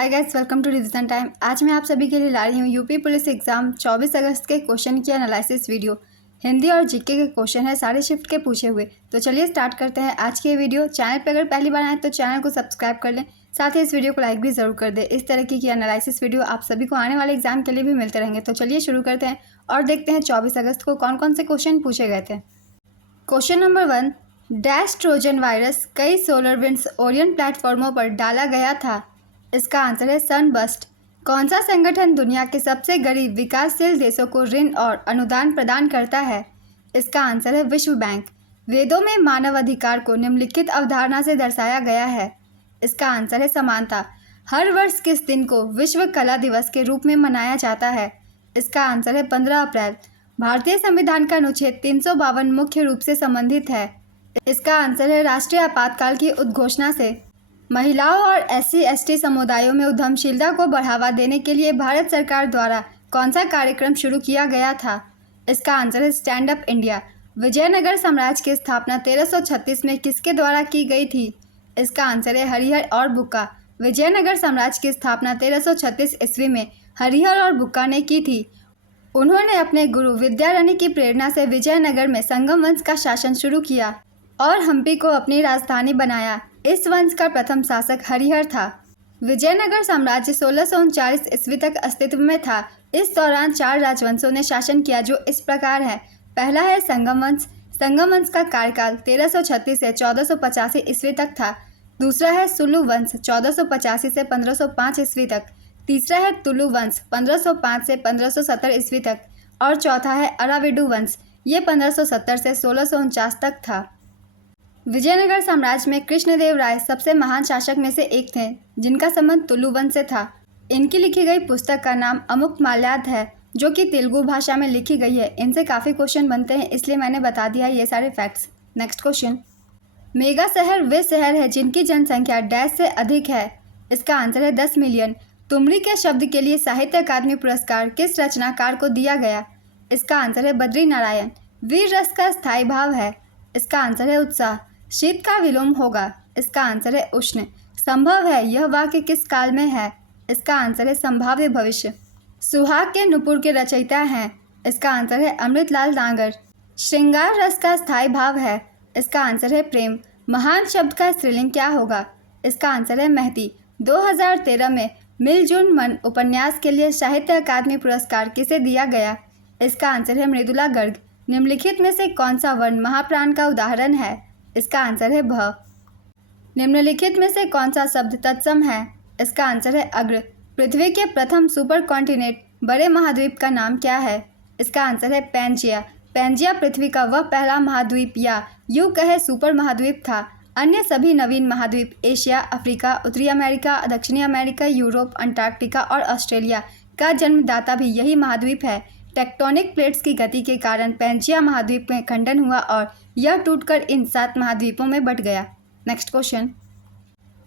Hi guys, welcome to revision time. आज मैं आप सभी के लिए ला रही हूँ यूपी पुलिस एग्जाम 24 अगस्त के क्वेश्चन की एनालिसिस वीडियो। हिंदी और जीके के क्वेश्चन है, सारे शिफ्ट के पूछे हुए। तो चलिए स्टार्ट करते हैं आज की वीडियो। चैनल पर अगर पहली बार आए तो चैनल को सब्सक्राइब कर लें, साथ ही इस वीडियो को लाइक भी ज़रूर कर दें। इस तरीके की एनालिसिस वीडियो आप सभी को आने वाले एग्जाम के लिए भी मिलते रहेंगे। तो चलिए शुरू करते हैं और देखते हैं 24 अगस्त को कौन कौन से क्वेश्चन पूछे गए थे। Question number 1, dash Trojan virus कई सोलरविंड्स ओरियन प्लेटफॉर्मों पर डाला गया था। इसका आंसर है सनबस्ट। कौन सा संगठन दुनिया के सबसे गरीब विकासशील देशों को ऋण और अनुदान प्रदान करता है। इसका आंसर है विश्व बैंक। वेदों में मानव अधिकार को निम्नलिखित अवधारणा से दर्शाया गया है। इसका आंसर है समानता। हर वर्ष किस दिन को विश्व कला दिवस के रूप में मनाया जाता है। इसका आंसर है 15 अप्रैल। भारतीय संविधान का अनुच्छेद 352 मुख्य रूप से संबंधित है। इसका आंसर है राष्ट्रीय आपातकाल की उद्घोषणा से। महिलाओं और SC/ST समुदायों में उद्यमशीलता को बढ़ावा देने के लिए भारत सरकार द्वारा कौन सा कार्यक्रम शुरू किया गया था। इसका आंसर है स्टैंड अप इंडिया। विजयनगर साम्राज्य की स्थापना 1336 में किसके द्वारा की गई थी। इसका आंसर है हरिहर और बुक्का। विजयनगर साम्राज्य की स्थापना 1336 ईस्वी में हरिहर और बुक्का ने की थी। उन्होंने अपने गुरु विद्यारण्य की प्रेरणा से विजयनगर में संगम वंश का शासन शुरू किया और हम्पी को अपनी राजधानी बनाया। इस वंश का प्रथम शासक हरिहर था। विजयनगर साम्राज्य 1639 ईस्वी तक अस्तित्व में था। इस दौरान 4 राजवंशों ने शासन किया जो इस प्रकार है। पहला है संगम वंश। संगम वंश का कार्यकाल 1336 से 1485 ईस्वी तक था। दूसरा है सुलु वंश 1485 से 1505 ईस्वी तक। तीसरा है तुलु वंश 1505 से 1570 ईस्वी तक। और चौथा है अराविडु वंश, ये 1570 से 1649 तक था। विजयनगर साम्राज्य में कृष्णदेव राय सबसे महान शासक में से एक थे, जिनका संबंध तुलु वंश से था। इनकी लिखी गई पुस्तक का नाम अमुक्तमाल्याद है, जो कि तेलुगु भाषा में लिखी गई है। इनसे काफ़ी क्वेश्चन बनते हैं, इसलिए मैंने बता दिया ये सारे फैक्ट्स। नेक्स्ट क्वेश्चन, मेगा शहर वे शहर है जिनकी जनसंख्या डैश से अधिक है। इसका आंसर है 10 मिलियन। तुमरी के शब्द के लिए साहित्य अकादमी पुरस्कार किस रचनाकार को दिया गया। इसका आंसर है बद्री नारायण। वीर रस का स्थायी भाव है। इसका आंसर है उत्साह। शीत का विलोम होगा। इसका आंसर है उष्ण। संभव है यह वाक्य किस काल में है। इसका आंसर है संभाव्य भविष्य। सुहाग के नुपुर के रचयिता हैं। इसका आंसर है अमृतलाल नागर। श्रृंगार रस का स्थायी भाव है। इसका आंसर है प्रेम। महान शब्द का स्त्रीलिंग क्या होगा। इसका आंसर है महती। 2013 में मिलजुल मन उपन्यास के लिए साहित्य अकादमी पुरस्कार किसे दिया गया। इसका आंसर है मृदुला गर्ग। निम्नलिखित में से कौन सा वर्ण महाप्राण का उदाहरण है। इसका आंसर है भ। निम्नलिखित में से कौन सा शब्द तत्सम है। इसका आंसर है अग्र। पृथ्वी के प्रथम सुपर कॉन्टिनेंट बड़े महाद्वीप का नाम क्या है। इसका आंसर है पैंजिया। पैंजिया पृथ्वी का वह पहला महाद्वीप या यूं कहे सुपर महाद्वीप था। अन्य सभी नवीन महाद्वीप एशिया, अफ्रीका, उत्तरी अमेरिका, दक्षिणी अमेरिका, यूरोप, अंटार्कटिका और ऑस्ट्रेलिया का जन्मदाता भी यही महाद्वीप है। टेक्टोनिक प्लेट्स की गति के कारण पैंजिया महाद्वीप में खंडन हुआ और यह टूटकर इन 7 महाद्वीपों में बंट गया। नेक्स्ट क्वेश्चन,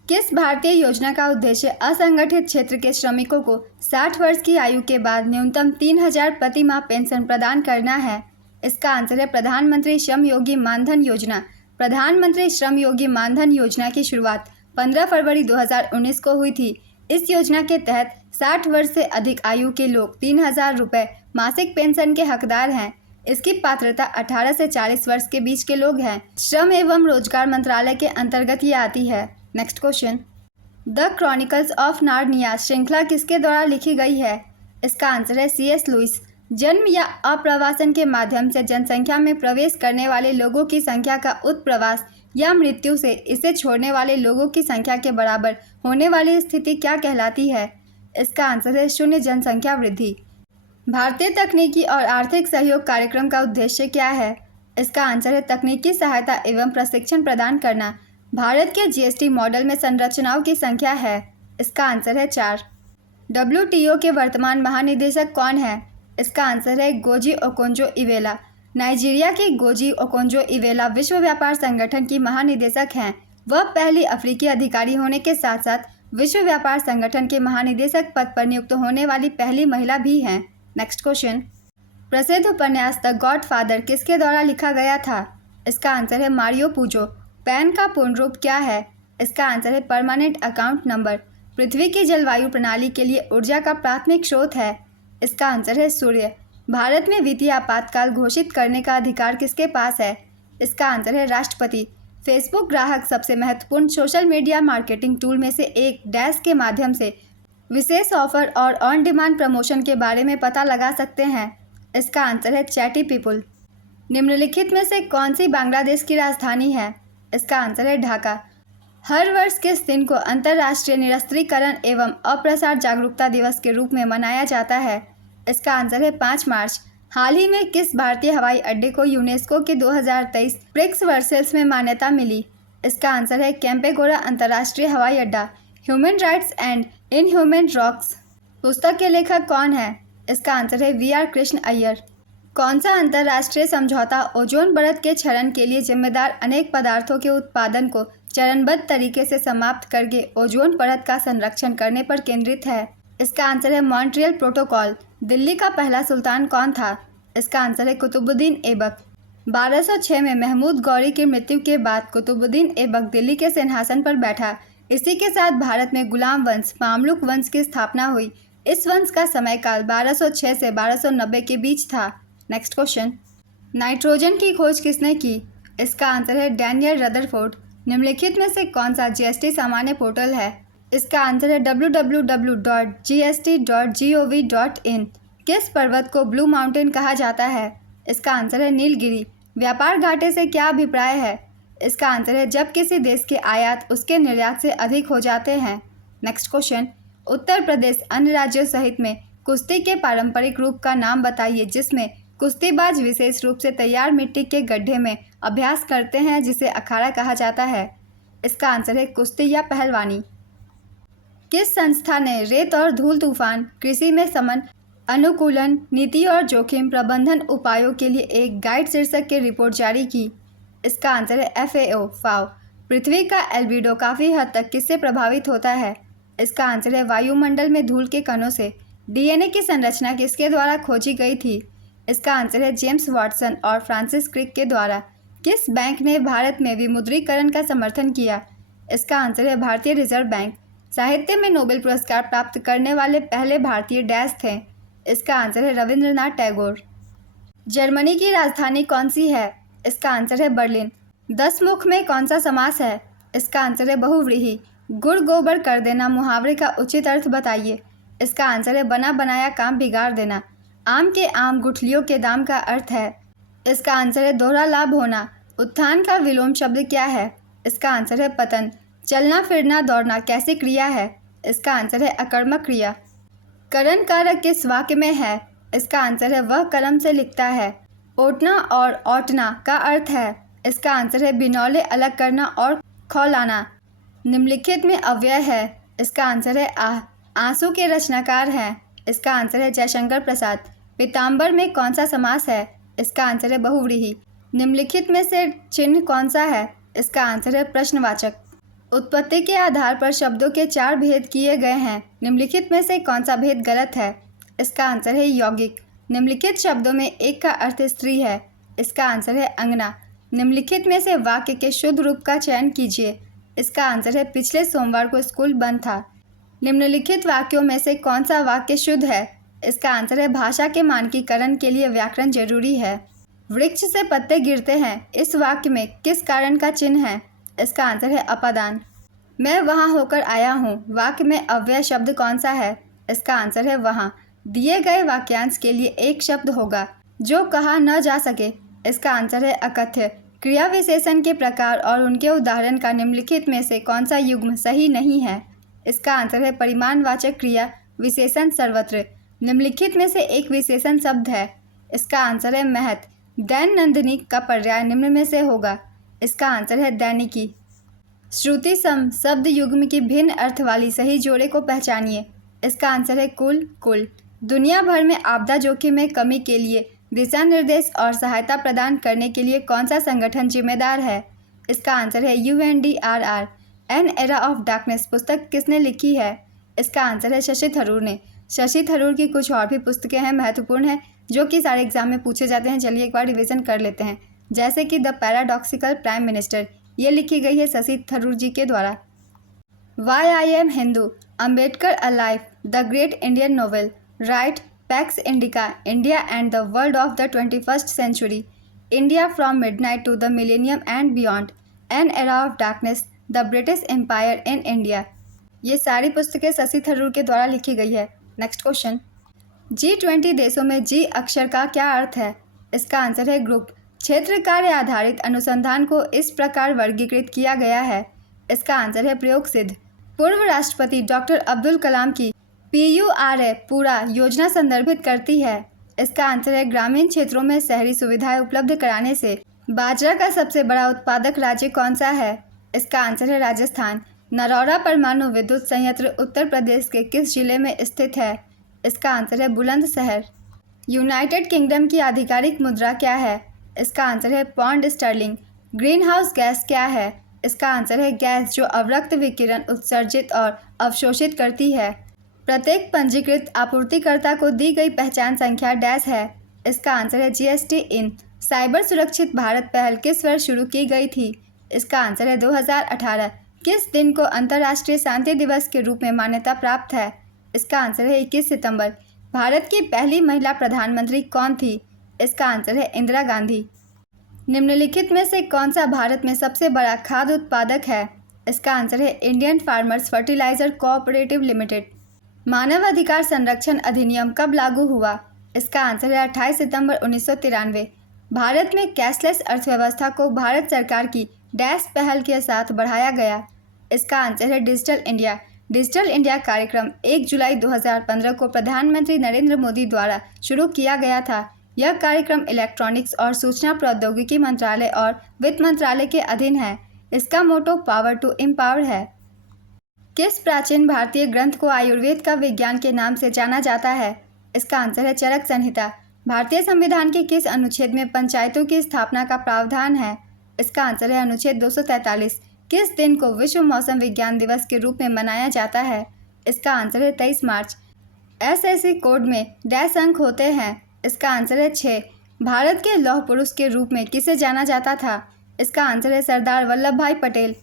किस भारतीय योजना का उद्देश्य असंगठित क्षेत्र के श्रमिकों को 60 वर्ष की आयु के बाद न्यूनतम 3000 प्रति माह पेंशन प्रदान करना है। इसका आंसर है प्रधानमंत्री श्रम योगी मानधन योजना। प्रधानमंत्री श्रम योगी मानधन योजना की शुरुआत 15 फरवरी 2019 को हुई थी। इस योजना के तहत 60 वर्ष से अधिक आयु के लोग 3000 रुपये मासिक पेंशन के हकदार हैं। इसकी पात्रता 18 से 40 वर्ष के बीच के लोग हैं। श्रम एवं रोजगार मंत्रालय के अंतर्गत ये आती है। Next question, the chronicles of Narnia श्रृंखला किसके द्वारा लिखी गई है। इसका आंसर है C.S. लुइस। जन्म या अप्रवासन के माध्यम से जनसंख्या में प्रवेश करने वाले लोगों की संख्या का उत्प्रवास या मृत्यु से इसे छोड़ने वाले लोगों की संख्या के बराबर होने वाली स्थिति क्या कहलाती है। इसका आंसर है शून्य जनसंख्या वृद्धि। भारतीय तकनीकी और आर्थिक सहयोग कार्यक्रम का उद्देश्य क्या है। इसका आंसर है तकनीकी सहायता एवं प्रशिक्षण प्रदान करना। भारत के GST मॉडल में संरचनाओं की संख्या है। इसका आंसर है 4। WTO के वर्तमान महानिदेशक कौन है। इसका आंसर है गोजी ओकोंजो इवेला। नाइजीरिया की गोजी ओकोंजो इवेला विश्व व्यापार संगठन की महानिदेशक हैं। वह पहली अफ्रीकी अधिकारी होने के साथ साथ विश्व व्यापार संगठन के महानिदेशक पद पर नियुक्त होने वाली पहली महिला भी हैं। नेक्स्ट क्वेश्चन, प्रसिद्ध उपन्यास द गॉडफादर किसके द्वारा लिखा गया था। इसका आंसर है मारियो पूजो। पैन का पूर्ण रूप क्या है। इसका आंसर है परमानेंट अकाउंट नंबर। पृथ्वी की जलवायु प्रणाली के लिए ऊर्जा का प्राथमिक स्रोत है? इसका आंसर है सूर्य। भारत में वित्तीय आपातकाल घोषित करने का अधिकार किसके पास है? इसका आंसर है राष्ट्रपति। फेसबुक ग्राहक सबसे महत्वपूर्ण सोशल मीडिया मार्केटिंग टूल में से एक डैश के माध्यम से विशेष ऑफर और ऑन डिमांड प्रमोशन के बारे में पता लगा सकते हैं। इसका आंसर है चैटी पीपल। निम्नलिखित में से कौन सी बांग्लादेश की राजधानी है? इसका आंसर है ढाका। हर वर्ष किस दिन को अंतर्राष्ट्रीय निरस्त्रीकरण एवं अप्रसार जागरूकता दिवस के रूप में मनाया जाता है? इसका आंसर है 5 मार्च। हाल ही में किस भारतीय हवाई अड्डे को यूनेस्को के 2023 प्रिक्स वर्सेल्स में मान्यता मिली? इसका आंसर है केम्पेगौड़ा अंतर्राष्ट्रीय हवाई अड्डा। Human rights and inhuman rocks पुस्तक के लेखक कौन है? इसका आंसर है VR कृष्ण अय्यर। कौन सा अंतर्राष्ट्रीय समझौता ओजोन परत के क्षरण के लिए जिम्मेदार अनेक पदार्थों के उत्पादन को चरणबद्ध तरीके से समाप्त करके ओजोन परत का संरक्षण करने पर केंद्रित है? इसका आंसर है मॉन्ट्रियल प्रोटोकॉल। दिल्ली का पहला सुल्तान कौन था? इसका आंसर है कुतुबुद्दीन ऐबक। 1206 में महमूद गौरी की मृत्यु के बाद कुतुबुद्दीन ऐबक दिल्ली के सिंहासन पर बैठा। इसी के साथ भारत में गुलाम वंश मामलुक वंश की स्थापना हुई। इस वंश का समयकाल 1206 से 1290 के बीच था। नेक्स्ट क्वेश्चन, नाइट्रोजन की खोज किसने की? इसका आंसर है डैनियल रदरफोर्ड। निम्नलिखित में से कौन सा GST सामान्य पोर्टल है? इसका आंसर है www.gst.gov.in। किस पर्वत को ब्लू माउंटेन कहा जाता है? इसका आंसर है नीलगिरी। व्यापार घाटे से क्या अभिप्राय है? इसका आंसर है जब किसी देश के आयात उसके निर्यात से अधिक हो जाते हैं। नेक्स्ट क्वेश्चन, उत्तर प्रदेश अन्य राज्यों सहित में कुश्ती के पारंपरिक रूप का नाम बताइए जिसमें कुश्तीबाज विशेष रूप से तैयार मिट्टी के गड्ढे में अभ्यास करते हैं जिसे अखाड़ा कहा जाता है। इसका आंसर है कुश्ती या पहलवानी। किस संस्था ने रेत और धूल तूफान कृषि में समन अनुकूलन नीति और जोखिम प्रबंधन उपायों के लिए एक गाइड शीर्षक की रिपोर्ट जारी की? इसका आंसर है FAO फाओ। पृथ्वी का एल्बिडो काफ़ी हद तक किससे प्रभावित होता है? इसका आंसर है वायुमंडल में धूल के कणों से। DNA की संरचना किसके द्वारा खोजी गई थी? इसका आंसर है जेम्स वाटसन और फ्रांसिस क्रिक के द्वारा। किस बैंक ने भारत में विमुद्रीकरण का समर्थन किया? इसका आंसर है भारतीय रिजर्व बैंक। साहित्य में नोबेल पुरस्कार प्राप्त करने वाले पहले भारतीय डैश थे? इसका आंसर है रविंद्रनाथ टैगोर। जर्मनी की राजधानी कौन सी है? इसका आंसर है बर्लिन। 10 मुख में कौन सा समास है? इसका आंसर है बहुव्रीहि। गुड़ गोबर कर देना मुहावरे का उचित अर्थ बताइए। इसका आंसर है बना बनाया काम बिगाड़ देना। आम के आम गुठलियों के दाम का अर्थ है? इसका आंसर है दोहरा लाभ होना। उत्थान का विलोम शब्द क्या है? इसका आंसर है पतन। चलना फिरना दौड़ना कैसी क्रिया है? इसका आंसर है अकर्मक क्रिया। करण कारक किस वाक्य में है? इसका आंसर है वह कलम से लिखता है। ओटना और औटना का अर्थ है? इसका आंसर है बिनौले अलग करना और खौलाना। निम्नलिखित में अव्यय है? इसका आंसर है आह। आंसू के रचनाकार हैं? इसका आंसर है जयशंकर प्रसाद। पीताम्बर में कौन सा समास है? इसका आंसर है बहुव्रीहि। निम्नलिखित में से चिन्ह कौन सा है? इसका आंसर है प्रश्नवाचक। उत्पत्ति के आधार पर शब्दों के 4 भेद किए गए हैं। निम्नलिखित में से कौन सा भेद गलत है? इसका आंसर है यौगिक। निम्नलिखित शब्दों में एक का अर्थ स्त्री है। इसका आंसर है अंगना। निम्नलिखित में से वाक्य के शुद्ध रूप का चयन कीजिए। इसका आंसर है पिछले सोमवार को स्कूल बंद था। निम्नलिखित वाक्यों में से कौन सा वाक्य शुद्ध है? इसका आंसर है भाषा के मानकीकरण के लिए व्याकरण जरूरी है। वृक्ष से पत्ते गिरते हैं इस वाक्य में किस कारण का चिन्ह है? इसका आंसर है अपादान। मैं वहाँ होकर आया हूँ वाक्य में अव्यय शब्द कौन सा है? इसका आंसर है वहाँ। दिए गए वाक्यांश के लिए एक शब्द होगा जो कहा न जा सके। इसका आंसर है अकथ्य। क्रिया विशेषण के प्रकार और उनके उदाहरण का निम्नलिखित में से कौन सा युग्म सही नहीं है? इसका आंसर है परिमाणवाचक क्रिया विशेषण सर्वत्र। निम्नलिखित में से एक विशेषण शब्द है। इसका आंसर है महत। दैनंदिनी का पर्याय निम्न में से होगा। इसका आंसर है दैनिकी। श्रुति सम शब्द युग्म की भिन्न अर्थ वाली सही जोड़े को पहचानिए। इसका आंसर है कुल कुल। दुनिया भर में आपदा जोखिम में कमी के लिए दिशा निर्देश और सहायता प्रदान करने के लिए कौन सा संगठन जिम्मेदार है? इसका आंसर है UNDRR। N era of darkness पुस्तक किसने लिखी है? इसका आंसर है शशि थरूर ने। शशि थरूर की कुछ और भी पुस्तकें हैं महत्वपूर्ण हैं जो कि सारे एग्जाम में पूछे जाते हैं। चलिए एक बार रिवीजन कर लेते हैं। जैसे कि द पैराडॉक्सिकल प्राइम मिनिस्टर, ये लिखी गई है शशि थरूर जी के द्वारा। Why I am Hindu, Ambedkar alive, the great Indian novel, riot, Pax Indica, India and the world of the 21st century, India from midnight to the millennium and beyond, an era of darkness, the British empire in India. ये सारी पुस्तकें शशि थरूर के द्वारा लिखी गई है। Next question, G20 देशों में जी अक्षर का क्या अर्थ है? इसका आंसर है ग्रुप। क्षेत्र कार्य आधारित अनुसंधान को इस प्रकार वर्गीकृत किया गया है। इसका आंसर है प्रयोग सिद्ध। पूर्व राष्ट्रपति डॉक्टर अब्दुल कलाम की PURA पूरा योजना संदर्भित करती है। इसका आंसर है ग्रामीण क्षेत्रों में शहरी सुविधाएं उपलब्ध कराने से। बाजरा का सबसे बड़ा उत्पादक राज्य कौन सा है? इसका आंसर है राजस्थान। नरौरा परमाणु विद्युत संयंत्र उत्तर प्रदेश के किस जिले में स्थित है? इसका आंसर है बुलंदशहर। यूनाइटेड किंगडम की आधिकारिक मुद्रा क्या है? इसका आंसर है pound sterling. Greenhouse gas क्या है? इसका आंसर है गैस जो अवरक्त विकिरण उत्सर्जित और अवशोषित करती है। प्रत्येक पंजीकृत आपूर्तिकर्ता को दी गई पहचान संख्या डैश है। इसका आंसर है GST इन। साइबर सुरक्षित भारत पहल किस वर्ष शुरू की गई थी? इसका आंसर है 2018। किस दिन को अंतर्राष्ट्रीय शांति दिवस के रूप में मान्यता प्राप्त है? इसका आंसर है 21 सितंबर। भारत की पहली महिला प्रधानमंत्री कौन थी? इसका आंसर है इंदिरा गांधी। निम्नलिखित में से कौन सा भारत में सबसे बड़ा खाद्य उत्पादक है? इसका आंसर है Indian farmers fertiliser cooperative limited. मानव अधिकार संरक्षण अधिनियम कब लागू हुआ? इसका आंसर है 28 सितंबर 1993। भारत में कैशलेस अर्थव्यवस्था को भारत सरकार की डैश पहल के साथ बढ़ाया गया। इसका आंसर है डिजिटल इंडिया। डिजिटल इंडिया कार्यक्रम 1 जुलाई 2015 को प्रधानमंत्री नरेंद्र मोदी द्वारा शुरू किया गया था। यह कार्यक्रम इलेक्ट्रॉनिक्स और सूचना प्रौद्योगिकी मंत्रालय और वित्त मंत्रालय के अधीन है। इसका मोटो पावर टू एम्पावर है। किस प्राचीन भारतीय ग्रंथ को आयुर्वेद का विज्ञान के नाम से जाना जाता है? इसका आंसर है चरक संहिता। भारतीय संविधान के किस अनुच्छेद में पंचायतों की स्थापना का प्रावधान है? इसका आंसर है अनुच्छेद 243। किस दिन को विश्व मौसम विज्ञान दिवस के रूप में मनाया जाता है? इसका आंसर है 23 मार्च। SSC कोड में डैश अंक होते हैं? इसका आंसर है 6। भारत के लौह पुरुष के रूप में किसे जाना जाता था? इसका आंसर है सरदार वल्लभ भाई पटेल।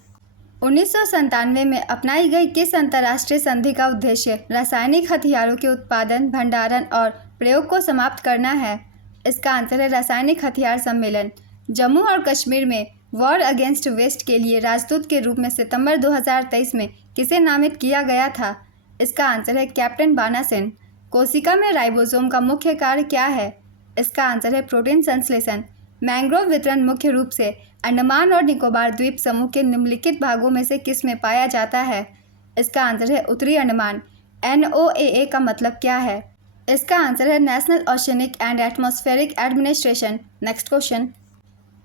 1997 में अपनाई गई किस अंतर्राष्ट्रीय संधि का उद्देश्य रासायनिक हथियारों के उत्पादन, भंडारण और प्रयोग को समाप्त करना है? इसका आंसर है रासायनिक हथियार सम्मेलन। जम्मू और कश्मीर में वॉर अगेंस्ट वेस्ट के लिए राजदूत के रूप में सितंबर 2023 में किसे नामित किया गया था? इसका आंसर है कैप्टन बाना सेन। कोशिका में राइबोसोम का मुख्य कार्य क्या है? इसका आंसर है प्रोटीन संश्लेषण। मैंग्रोव वितरण मुख्य रूप से अंडमान और निकोबार द्वीप समूह के निम्नलिखित भागों में से किस में पाया जाता है? इसका आंसर है उत्तरी अंडमान। NOAA का मतलब क्या है? इसका आंसर है national oceanic and atmospheric administration. Next question,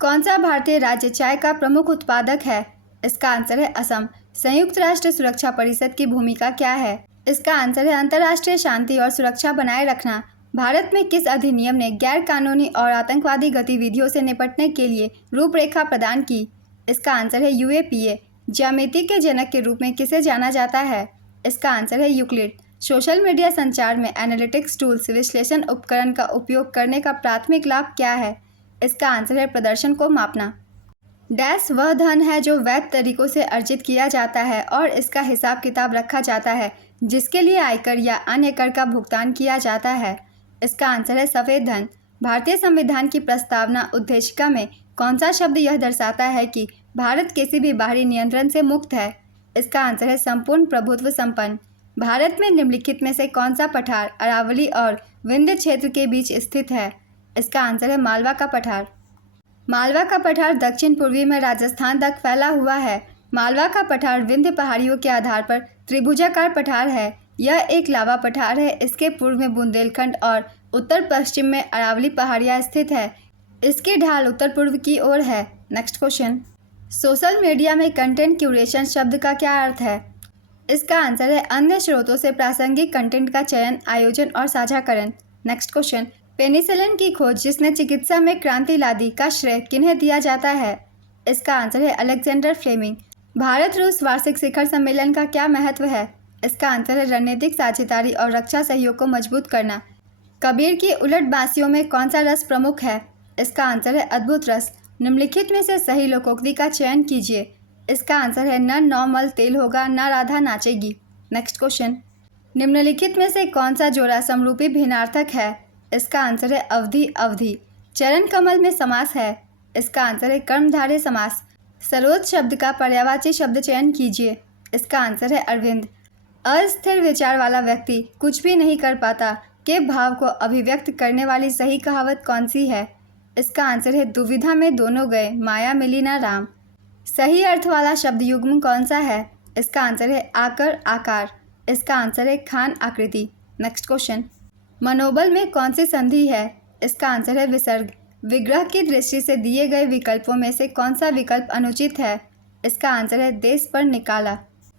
कौन सा भारतीय राज्य चाय का प्रमुख उत्पादक है? इसका आंसर है असम। संयुक्त राष्ट्र सुरक्षा परिषद की भूमिका क्या है? इसका आंसर है अंतर्राष्ट्रीय शांति और सुरक्षा बनाए रखना। भारत में किस अधिनियम ने गैर कानूनी और आतंकवादी गतिविधियों से निपटने के लिए रूपरेखा प्रदान की? इसका आंसर है UAPA। ज्यामिति के जनक के रूप में किसे जाना जाता है? इसका आंसर है यूक्लिड। सोशल मीडिया संचार में एनालिटिक्स टूल्स विश्लेषण उपकरण का उपयोग करने का प्राथमिक लाभ क्या है? इसका आंसर है प्रदर्शन को मापना। डैश वह धन है जो वैध तरीकों से अर्जित किया जाता है और इसका हिसाब किताब रखा जाता है, जिसके लिए आयकर या अन्य कर का भुगतान किया जाता है। इसका आंसर है सफ़ेद धन। भारतीय संविधान की प्रस्तावना उद्देशिका में कौन सा शब्द यह दर्शाता है कि भारत किसी भी बाहरी नियंत्रण से मुक्त है? इसका आंसर है संपूर्ण प्रभुत्व संपन्न। भारत में निम्नलिखित में से कौन सा पठार अरावली और विंध्य क्षेत्र के बीच स्थित है? इसका आंसर है मालवा का पठार। मालवा का पठार दक्षिण पूर्वी में राजस्थान तक फैला हुआ है। मालवा का पठार विंध्य पहाड़ियों के आधार पर त्रिभुजाकार पठार है। यह एक लावा पठार है। इसके पूर्व में बुंदेलखंड और उत्तर पश्चिम में अरावली पहाड़ियाँ स्थित है। इसकी ढाल उत्तर पूर्व की ओर है। नेक्स्ट क्वेश्चन, सोशल मीडिया में कंटेंट क्यूरेशन शब्द का क्या अर्थ है? इसका आंसर है अन्य स्रोतों से प्रासंगिक कंटेंट का चयन, आयोजन और साझाकरण। नेक्स्ट क्वेश्चन, पेनिसिलिन की खोज जिसने चिकित्सा में क्रांति ला दी का श्रेय किन्हें दिया जाता है? इसका आंसर है अलेक्जेंडर फ्लेमिंग। भारत रूस वार्षिक शिखर सम्मेलन का क्या महत्व है? इसका आंसर है रणनीतिक साझेदारी और रक्षा सहयोग को मजबूत करना। कबीर की उलट बांसियों में कौन सा रस प्रमुख है? इसका आंसर है अद्भुत रस। निम्नलिखित में से सही लोकोक्ति का चयन कीजिए। इसका आंसर है न नौ मल तेल होगा न राधा नाचेगी। नेक्स्ट क्वेश्चन, निम्नलिखित में से कौन सा जोड़ा समरूपी भिन्नार्थक है? इसका आंसर है अवधि अवधि। चरण कमल में समास है। इसका आंसर है कर्मधारय समास। सरोज शब्द का पर्यायवाची शब्द चयन कीजिए। इसका आंसर है अरविंद। अस्थिर विचार वाला व्यक्ति कुछ भी नहीं कर पाता के भाव को अभिव्यक्त करने वाली सही कहावत कौन सी है? इसका आंसर है दुविधा में दोनों गए, माया मिली ना राम। सही अर्थ वाला शब्द युग्म कौन सा है? इसका आंसर है आकर आकार। इसका आंसर है खान आकृति। नेक्स्ट क्वेश्चन, मनोबल में कौन सी संधि है? इसका आंसर है विसर्ग। विग्रह की दृष्टि से दिए गए विकल्पों में से कौन सा विकल्प अनुचित है? इसका आंसर है देश पर निकाला।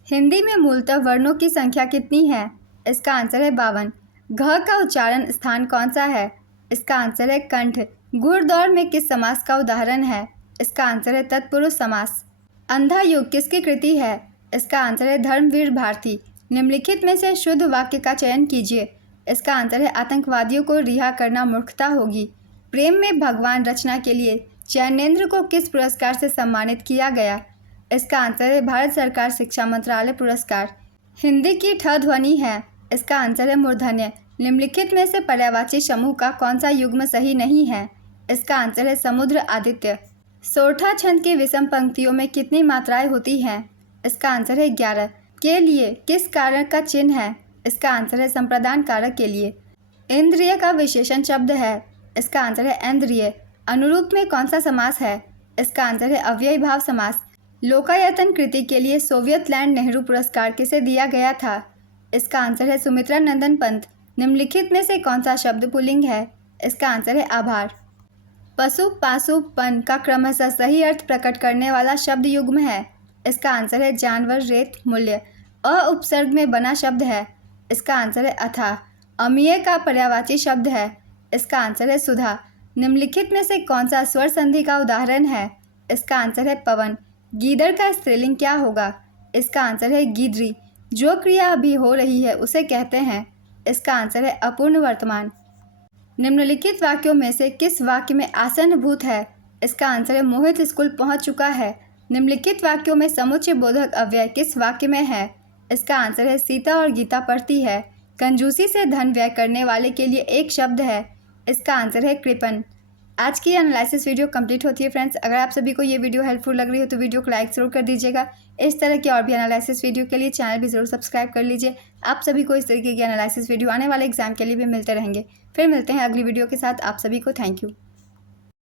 हिंदी में मूलतः वर्णों की संख्या कितनी है? इसका आंसर है 52। घ का उच्चारण स्थान कौन सा है? इसका आंसर है कंठ। घुड़दौड़ में किस समास का उदाहरण है? इसका आंसर है तत्पुरुष समास। अंधा युग किसकी कृति है? इसका आंसर है धर्मवीर भारती। निम्नलिखित में से शुद्ध वाक्य का चयन कीजिए। इसका आंसर है आतंकवादियों को रिहा करना मूर्खता होगी। प्रेम में भगवान रचना के लिए चैनेंद्र को किस पुरस्कार से सम्मानित किया गया? इसका आंसर है भारत सरकार शिक्षा मंत्रालय पुरस्कार। हिंदी की ठ ध्वनि है। इसका आंसर है मूर्धन्य। निम्नलिखित में से पर्यायवाची समूह का कौन सा युग्म सही नहीं है? इसका आंसर है समुद्र आदित्य। सोरठा छंद की विषम पंक्तियों में कितनी मात्राएं होती हैं? इसका आंसर है 11। के लिए किस कारक का चिन्ह है? इसका आंसर है संप्रदान कारक के लिए। इंद्रिय का विशेषण शब्द है। इसका आंसर है ऐन्द्रिय। अनुरूप में कौन सा समास है? इसका आंसर है अव्ययी भाव समास। लोकायतन कृति के लिए सोवियत लैंड नेहरू पुरस्कार किसे दिया गया था? इसका आंसर है सुमित्रा नंदन पंत। निम्नलिखित में से कौन सा शब्द पुल्लिंग है? इसका आंसर है आभार। पशु पाशु पन का क्रमशः सही अर्थ प्रकट करने वाला शब्द युग्म है। इसका आंसर है जानवर रेत मूल्य। अ उपसर्ग में बना शब्द है। इसका आंसर है अथाह। अमीय का पर्यायवाची शब्द है। इसका आंसर है सुधा। निम्नलिखित में से कौन सा स्वर संधि का उदाहरण है? इसका आंसर है पवन। गीदड़ का स्त्रीलिंग क्या होगा? इसका आंसर है गीदड़ी। जो क्रिया अभी हो रही है उसे कहते हैं। इसका आंसर है अपूर्ण वर्तमान। निम्नलिखित वाक्यों में से किस वाक्य में आसन्न भूत है? इसका आंसर है मोहित स्कूल पहुंच चुका है। निम्नलिखित वाक्यों में समुच्चय बोधक अव्यय किस वाक्य में है? इसका आंसर है सीता और गीता पढ़ती है। कंजूसी से धन व्यय करने वाले के लिए एक शब्द है। इसका आंसर है कृपण। आज की एनालिसिस वीडियो कंप्लीट होती है फ्रेंड्स। अगर आप सभी को ये वीडियो हेल्पफुल लग रही हो तो वीडियो को लाइक ज़रूर कर दीजिएगा। इस तरह की और भी एनालिसिस वीडियो के लिए चैनल भी ज़रूर सब्सक्राइब कर लीजिए। आप सभी को इस तरीके की एनालिसिस वीडियो आने वाले एग्जाम के लिए भी मिलते रहेंगे। फिर मिलते हैं अगली वीडियो के साथ। आप सभी को थैंक यू।